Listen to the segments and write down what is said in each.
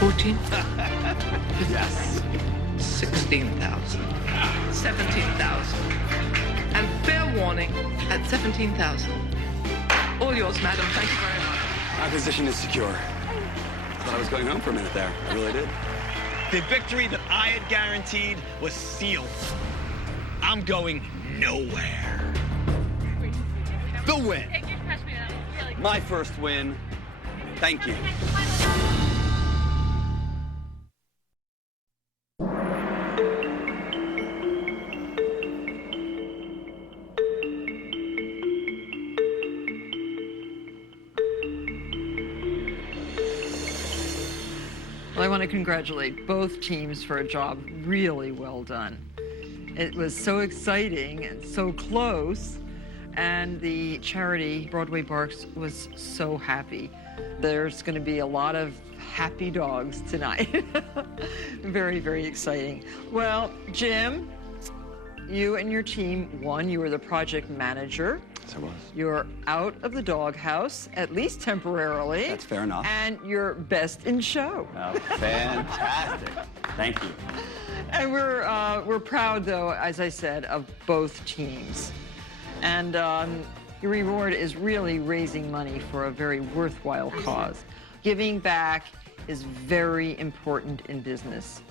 14? Yes. 16,000. 17,000. And fair warning at 17,000. All yours, madam. Thank you very much. My position is secure. I thought I was going home for a minute there. I really did. The victory that I had guaranteed was sealed. I'm going nowhere. The win. My first win. Thank you. Well, I want to congratulate both teams for a job really well done. It was so exciting and so close, and the charity Broadway Barks was so happy. There's going to be a lot of happy dogs tonight. Very, very exciting. Well, Jim, you and your team won. You were the project manager. Yes, I was. You're out of the doghouse, at least temporarily. That's fair enough. And you're best in show. Oh, fantastic. Thank you. And we're proud, though, as I said, of both teams. And your reward is really raising money for a very worthwhile cause. Giving back is very important in business.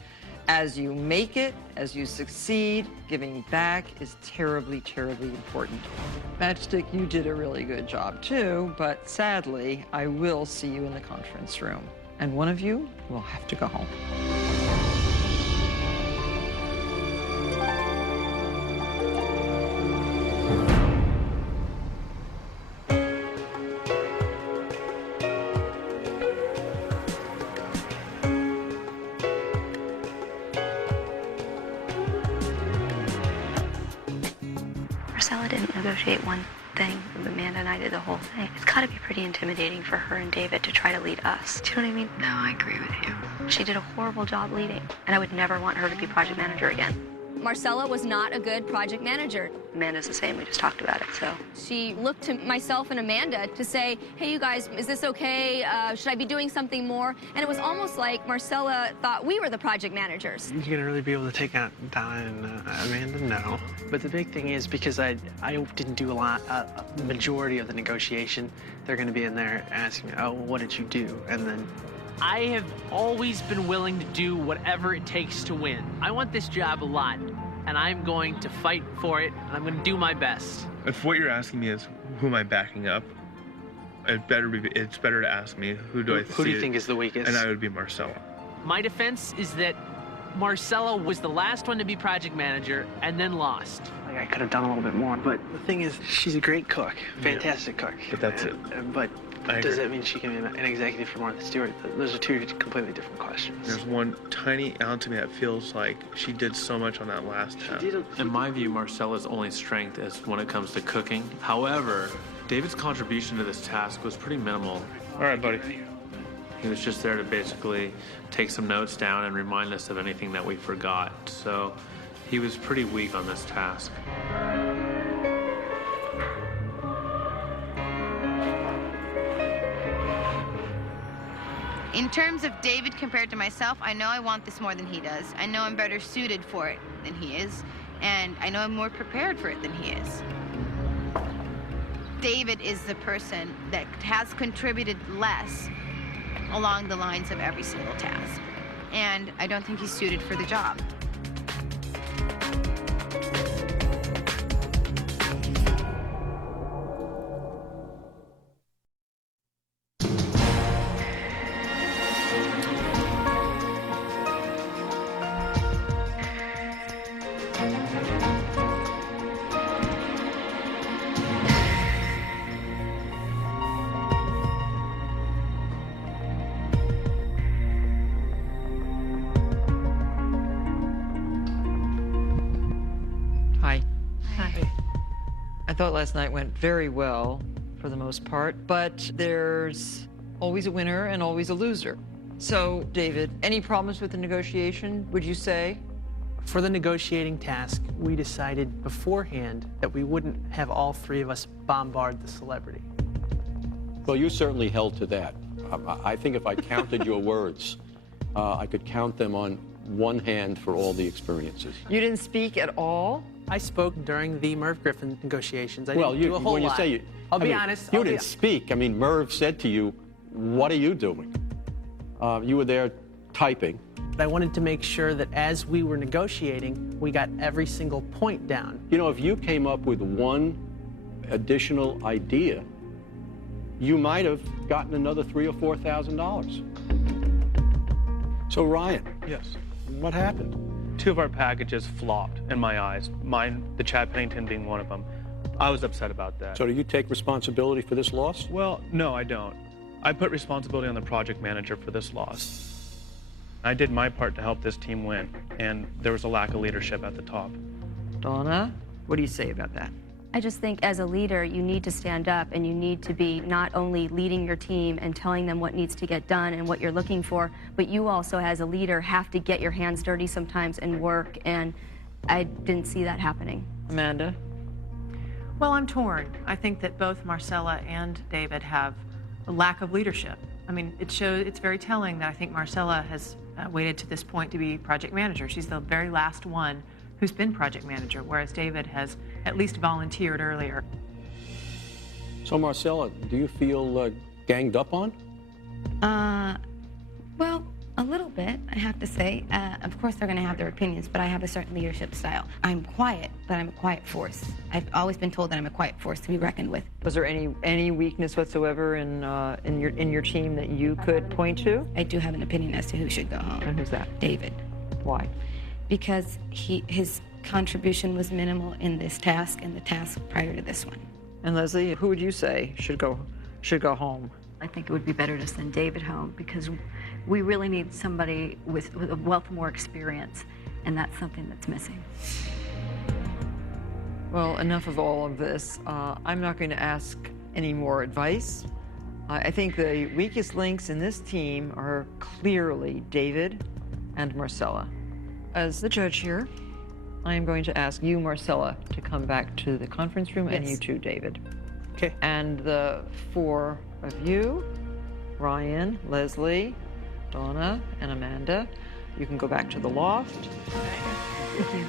As you make it, as you succeed, giving back is terribly, terribly important. Matchstick, you did a really good job too, but sadly, I will see you in the conference room. And one of you will have to go home. Marcella didn't negotiate one thing. Amanda and I did the whole thing. It's got to be pretty intimidating for her and David to try to lead us. Do you know what I mean? No, I agree with you. She did a horrible job leading, and I would never want her to be project manager again. Marcella was not a good project manager. Amanda's the same. We just talked about it, so. She looked to myself and Amanda to say, hey, you guys, is this okay? Should I be doing something more? And it was almost like Marcella thought we were the project managers. You're gonna really be able to take out Donna and Amanda? No. But the big thing is, because I didn't do a lot, majority of the negotiation, they're gonna be in there asking me, oh, what did you do? And then I have always been willing to do whatever it takes to win. I want this job a lot, and I'm going to fight for it, and I'm going to do my best. If what you're asking me is who am I backing up, it's better to ask me who do you think is the weakest? And I would be Marcella. My defense is that Marcella was the last one to be project manager and then lost. Like, I could have done a little bit more, but the thing is, she's a great cook, fantastic cook. But that's it. But does that mean she can be an executive for Martha Stewart? Those are two completely different questions. There's one tiny ounce of me that feels like she did so much on that last task. In my view, Marcella's only strength is when it comes to cooking. However, David's contribution to this task was pretty minimal. All right, buddy. He was just there to basically take some notes down and remind us of anything that we forgot. So he was pretty weak on this task. In terms of David compared to myself, I know I want this more than he does. I know I'm better suited for it than he is, and I know I'm more prepared for it than he is. David is the person that has contributed less along the lines of every single task, and I don't think he's suited for the job. I thought last night went very well for the most part, but there's always a winner and always a loser. So, David, any problems with the negotiation, would you say? For the negotiating task, we decided beforehand that we wouldn't have all three of us bombard the celebrity. Well, you certainly held to that. I think if I counted your words, I could count them on one hand for all the experiences. You didn't speak at all? I spoke during the Merv Griffin negotiations. I Well, didn't do a whole when you lot. say you, I'll I be mean, honest. you didn't speak. I mean, Merv said to you, "What are you doing?" You were there typing. I wanted to make sure that as we were negotiating, we got every single point down. You know, if you came up with one additional idea, you might have gotten another $3,000 or $4,000. So Ryan, Yes. what happened? 2 of our packages flopped in my eyes. Mine, the Chad Pennington being one of them. I was upset about that. So do you take responsibility for this loss? Well, no, I don't. I put responsibility on the project manager for this loss. I did my part to help this team win, and there was a lack of leadership at the top. Donna, what do you say about that? I just think as a leader, you need to stand up and you need to be not only leading your team and telling them what needs to get done and what you're looking for, but you also as a leader have to get your hands dirty sometimes and work, and I didn't see that happening. Amanda? Well, I'm torn. I think that both Marcella and David have a lack of leadership. I mean, it's very telling that I think Marcella has waited to this point to be project manager. She's the very last one who's been project manager, whereas David has at least volunteered earlier. So Marcella, do you feel ganged up on? Well, a little bit, I have to say. Of course, they're going to have their opinions, but I have a certain leadership style. I'm quiet, but I'm a quiet force. I've always been told that I'm a quiet force to be reckoned with. Was there any weakness whatsoever in your team that you could point to? I do have an opinion as to who should go home. And who's that? David. Why? Because his contribution was minimal in this task and the task prior to this one. And Leslie, who would you say should go home? I think it would be better to send David home because we really need somebody with a wealth of more experience, and that's something that's missing. Well, enough of all of this. I'm not going to ask any more advice. I think the weakest links in this team are clearly David and Marcella. As the judge here, I am going to ask you, Marcella, to come back to the conference room, and you too, David. Okay. And the 4 of you, Ryan, Leslie, Donna, and Amanda, you can go back to the loft. Thank you.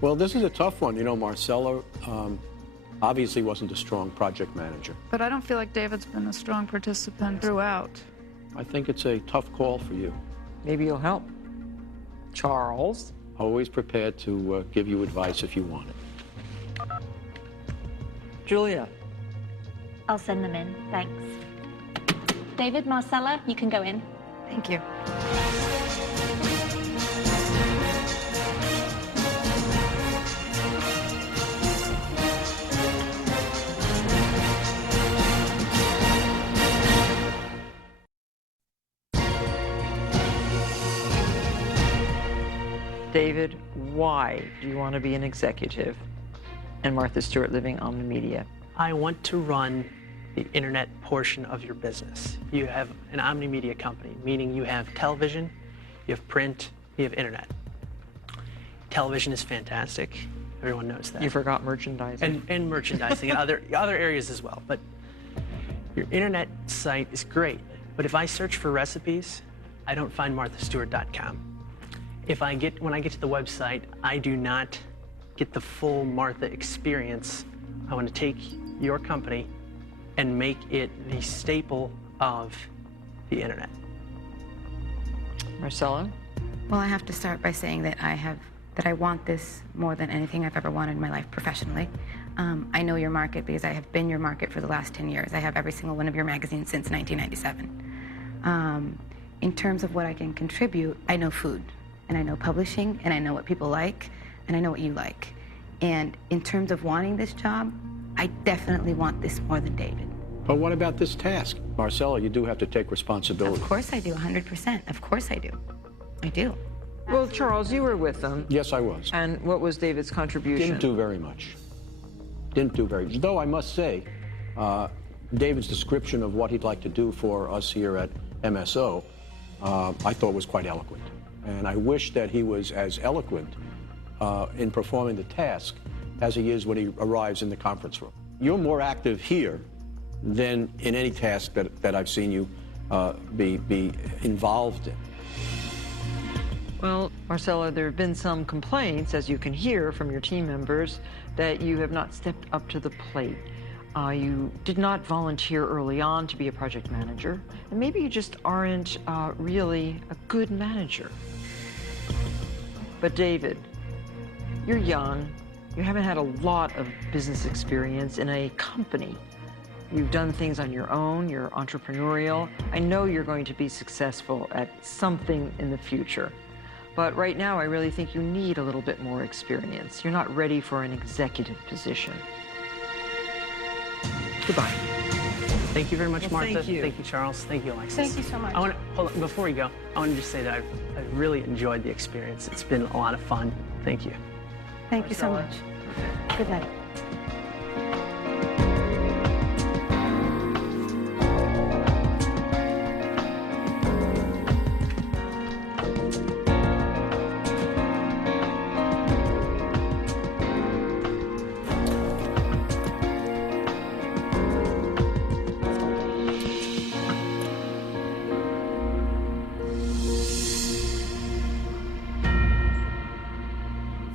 Well, this is a tough one. You know, Marcella obviously wasn't a strong project manager. But I don't feel like David's been a strong participant throughout. I think it's a tough call for you. Maybe you'll help. Charles? Always prepared to give you advice if you want it. Julia? I'll send them in, thanks. David, Marcella, you can go in. Thank you. David, why do you want to be an executive and Martha Stewart living Omnimedia? I want to run the internet portion of your business. You have an Omnimedia company, meaning you have television, you have print, you have internet. Television is fantastic. Everyone knows that. You forgot merchandising. And merchandising and other areas as well. But your internet site is great. But if I search for recipes, I don't find marthastewart.com. When I get to the website, I do not get the full Martha experience. I want to take your company and make it the staple of the internet. Marcella? Well, I have to start by saying that I want this more than anything I've ever wanted in my life professionally. I know your market because I have been your market for the last 10 years. I have every single one of your magazines since 1997. In terms of what I can contribute, I know food, and I know publishing, and I know what people like, and I know what you like. And in terms of wanting this job, I definitely want this more than David. But what about this task? Marcella, you do have to take responsibility. Of course I do, 100%. Of course I do. I do. Well, Charles, you were with them. Yes, I was. And what was David's contribution? Didn't do very much. Didn't do very much. Though I must say, David's description of what he'd like to do for us here at MSO, I thought was quite eloquent. And I wish that he was as eloquent in performing the task as he is when he arrives in the conference room. You're more active here than in any task that I've seen you be involved in. Well, Marcella, there have been some complaints, as you can hear from your team members, that you have not stepped up to the plate. You did not volunteer early on to be a project manager, and maybe you just aren't really a good manager. But David, you're young. You haven't had a lot of business experience in a company. You've done things on your own, you're entrepreneurial. I know you're going to be successful at something in the future. But right now, I really think you need a little bit more experience. You're not ready for an executive position. Goodbye. Thank you very much, Well, Martha. thank you. Charles. Thank you, Alexis. Thank you so much. I want to, hold on, before we go, I want to just say that I've really enjoyed the experience. It's been a lot of fun. Thank you. Thank you so much. Good night.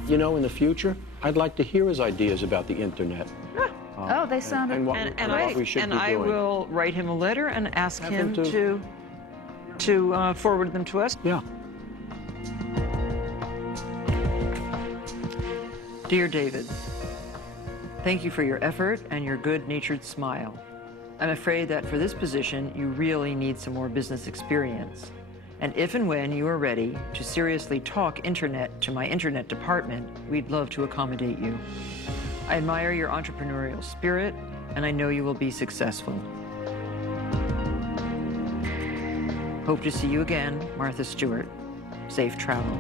You know, in the future, I'd like to hear his ideas about the internet. Oh, they sounded and what we should be doing. I will write him a letter and ask him to forward them to us. Yeah. Dear David, thank you for your effort and your good-natured smile. I'm afraid that for this position, you really need some more business experience. And if and when you are ready to seriously talk internet to my internet department, we'd love to accommodate you. I admire your entrepreneurial spirit, and I know you will be successful. Hope to see you again, Martha Stewart. Safe travel.